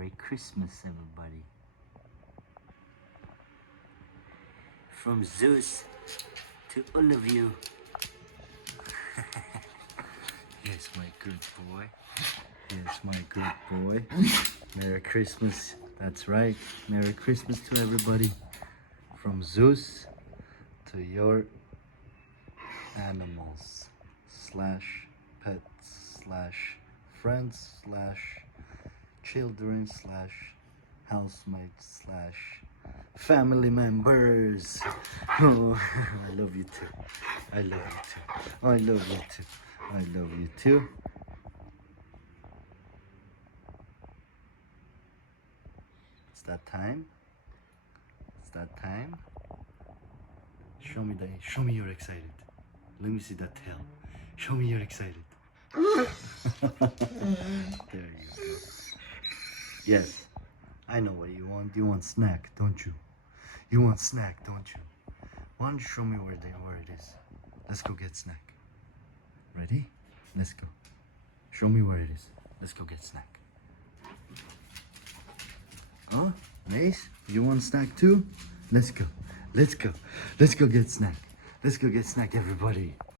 Merry Christmas, everybody. From Zeus to all of you. Here's my good boy. Here's my good boy. Merry Christmas. That's right. Merry Christmas to everybody. From Zeus to your animals slash pets slash friends slash children slash housemates slash family members. Oh, I love you too. I love you too. I love you too. I love you too. It's that time. It's that time. Show me you're excited. Let me see that tail. Show me you're excited. There you go. Yes, I know what you want. You want snack, don't you? You want snack, don't you? Why don't you show me where it is? Let's go get snack. Ready? Let's go. Show me where it is. Let's go get snack. Oh, Mace, you want snack too? Let's go. Let's go. Let's go get snack. Let's go get snack, everybody.